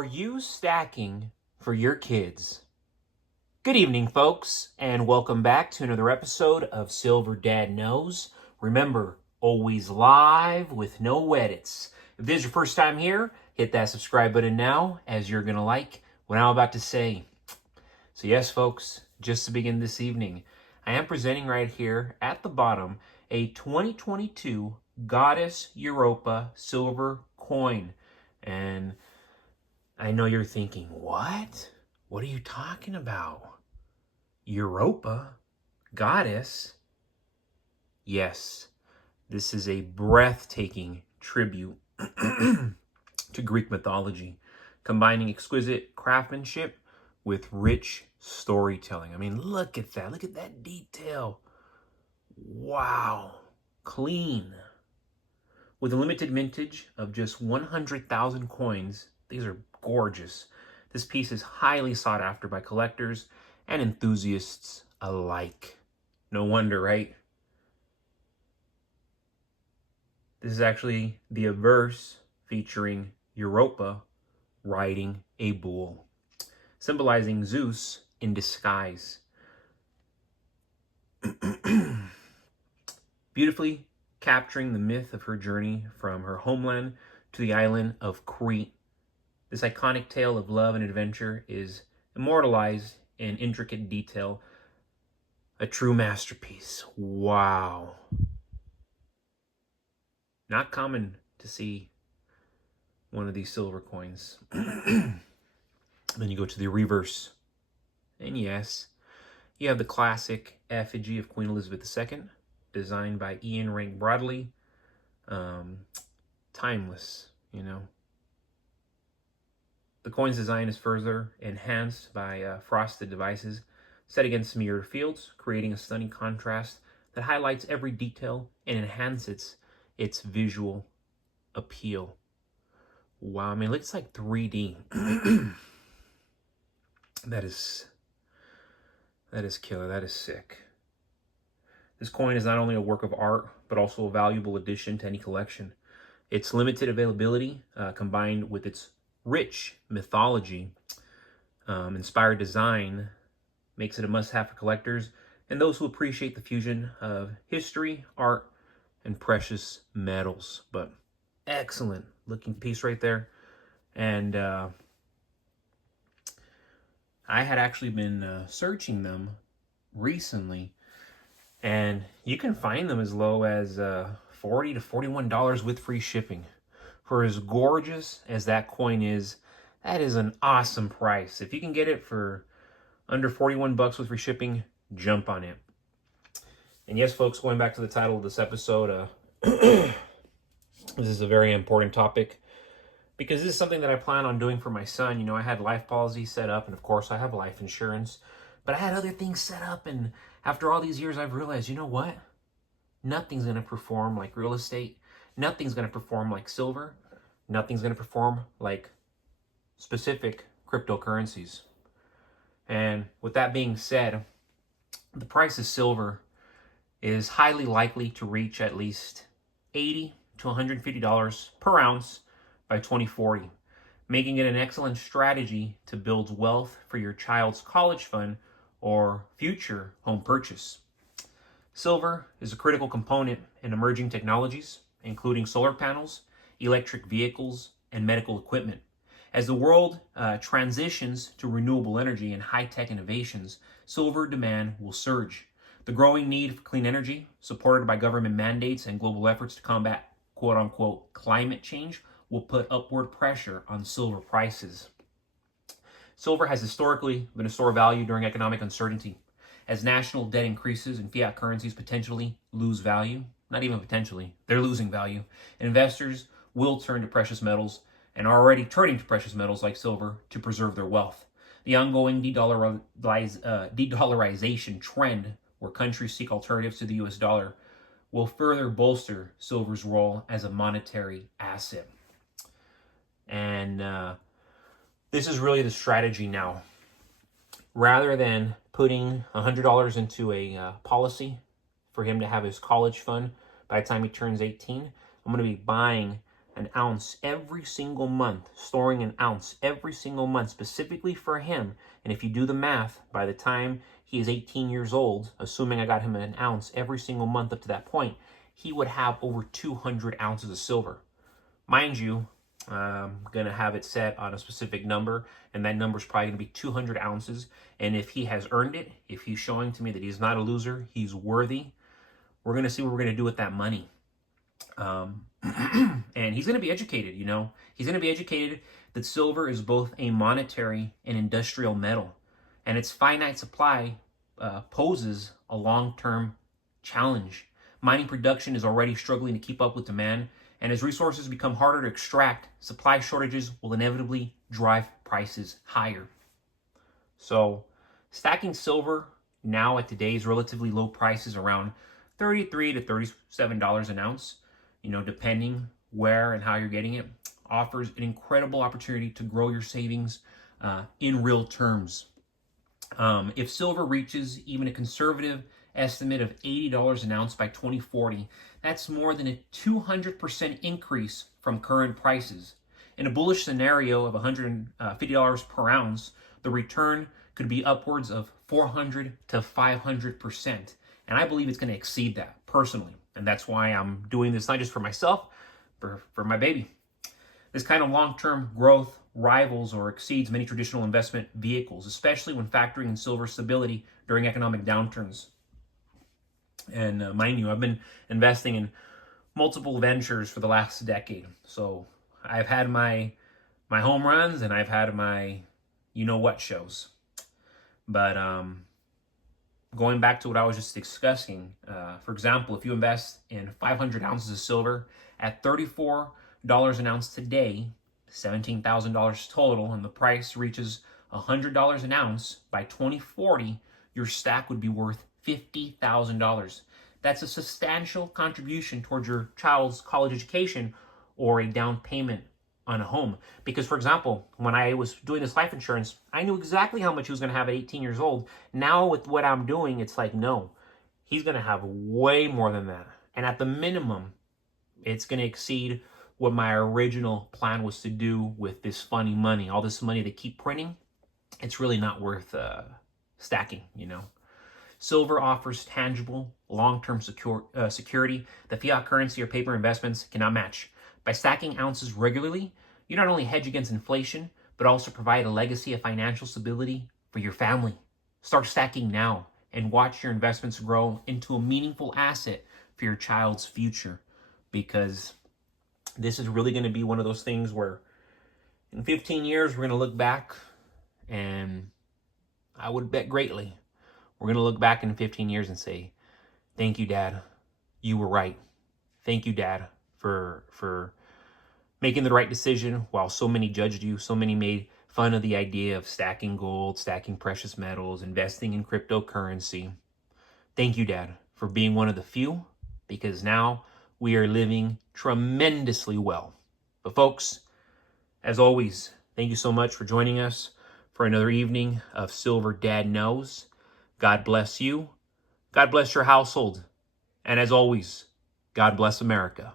Are you stacking for your kids? Good evening, folks, and welcome back to another episode of Silver Dad Knows. Remember, always live with no edits. If this is your first time here, hit that subscribe button now, as you're going to like what I'm about to say. So yes, folks, just to begin this evening, I am presenting right here at the bottom a 2022 Goddess Europa silver coin. And I know you're thinking, what? What are you talking about? Europa? Goddess? Yes, this is a breathtaking tribute to Greek mythology, combining exquisite craftsmanship with rich storytelling. I mean, look at that. Look at that detail. Wow. Clean. With a limited mintage of just 100,000 coins, these are gorgeous. This piece is highly sought after by collectors and enthusiasts alike. No wonder, right? This is actually the obverse featuring Europa riding a bull, symbolizing Zeus in disguise. Beautifully capturing the myth of her journey from her homeland to the island of Crete. This iconic tale of love and adventure is immortalized in intricate detail. A true masterpiece. Wow. Not common to see one of these silver coins. Then you go to the reverse. And yes, you have the classic effigy of Queen Elizabeth II, designed by Ian Rank Broadley. Timeless, you know. The coin's design is further enhanced by frosted devices set against mirrored fields, creating a stunning contrast that highlights every detail and enhances its visual appeal. Wow, I mean, it looks like 3D. That is killer. That is sick. This coin is not only a work of art, but also a valuable addition to any collection. Its limited availability, combined with its rich mythology, inspired design, makes it a must-have for collectors and those who appreciate the fusion of history, art, and precious metals. But excellent looking piece right there. And I had actually been searching them recently, and you can find them as low as $40 to $41 with free shipping. For as gorgeous as that coin is, that is an awesome price. If you can get it for under 41 bucks with free shipping, jump on it. And yes, folks, going back to the title of this episode, this is a very important topic because this is something that I plan on doing for my son. You know, I had life policy set up, and of course I have life insurance, but I had other things set up, and after all these years, I've realized, you know what? Nothing's going to perform like real estate. Nothing's going to perform like silver. Nothing's going to perform like specific cryptocurrencies. And with that being said, the price of silver is highly likely to reach at least $80 to $150 per ounce by 2040, making it an excellent strategy to build wealth for your child's college fund or future home purchase. Silver is a critical component in emerging technologies, including solar panels, electric vehicles, and medical equipment. As the world transitions to renewable energy and high-tech innovations, silver demand will surge. The growing need for clean energy, supported by government mandates and global efforts to combat quote-unquote climate change, will put upward pressure on silver prices. Silver has historically been a store of value during economic uncertainty. As national debt increases and fiat currencies potentially lose value, not even potentially, they're losing value, investors will turn to precious metals and are already turning to precious metals like silver to preserve their wealth. The ongoing de-dollarization trend, where countries seek alternatives to the US dollar, will further bolster silver's role as a monetary asset. And this is really the strategy now. Rather than putting $100 into a policy for him to have his college fund by the time he turns 18, I'm going to be buying an ounce every single month, storing an ounce every single month specifically for him. And if you do the math, by the time he is 18 years old, assuming I got him an ounce every single month up to that point, he would have over 200 ounces of silver. Mind you, I'm going to have it set on a specific number, and that number is probably going to be 200 ounces. And if he has earned it, if he's showing to me that he's not a loser, he's worthy, we're going to see what we're going to do with that money. And he's going to be educated, you know. He's going to be educated that silver is both a monetary and industrial metal, and its finite supply poses a long-term challenge. Mining production is already struggling to keep up with demand, and as resources become harder to extract, supply shortages will inevitably drive prices higher. So, stacking silver now at today's relatively low prices, around $33 to $37 an ounce, you know, depending where and how you're getting it, offers an incredible opportunity to grow your savings in real terms. If silver reaches even a conservative estimate of $80 an ounce by 2040, that's more than a 200% increase from current prices. In a bullish scenario of $150 per ounce, the return could be upwards of 400 to 500%. And I believe it's going to exceed that personally. And that's why I'm doing this, not just for myself, for my baby. This kind of long-term growth rivals or exceeds many traditional investment vehicles, especially when factoring in silver stability during economic downturns. And mind you, I've been investing in multiple ventures for the last decade. So I've had my home runs and I've had my you-know-what shows. But going back to what I was just discussing, for example, if you invest in 500 ounces of silver at $34 an ounce today, $17,000 total, and the price reaches $100 an ounce, by 2040, your stack would be worth $50,000. That's a substantial contribution towards your child's college education or a down payment on a home. Because, for example, when I was doing this life insurance, I knew exactly how much he was going to have at 18 years old. Now with what I'm doing, it's like, no, he's going to have way more than that. And at the minimum, it's going to exceed what my original plan was to do with this funny money. All this money they keep printing, it's really not worth stacking, you know. Silver offers tangible, long-term security that fiat currency or paper investments cannot match. By stacking ounces regularly, you not only hedge against inflation, but also provide a legacy of financial stability for your family. Start stacking now and watch your investments grow into a meaningful asset for your child's future, because this is really going to be one of those things where in 15 years, we're going to look back, and I would bet greatly we're going to look back in 15 years and say, thank you, Dad. You were right. Thank you, Dad, for making the right decision while so many judged you. So many made fun of the idea of stacking gold, stacking precious metals, investing in cryptocurrency. Thank you, Dad, for being one of the few, because now we are living tremendously well. But folks, as always, thank you so much for joining us for another evening of Silver Dad Knows. God bless you. God bless your household. And as always, God bless America.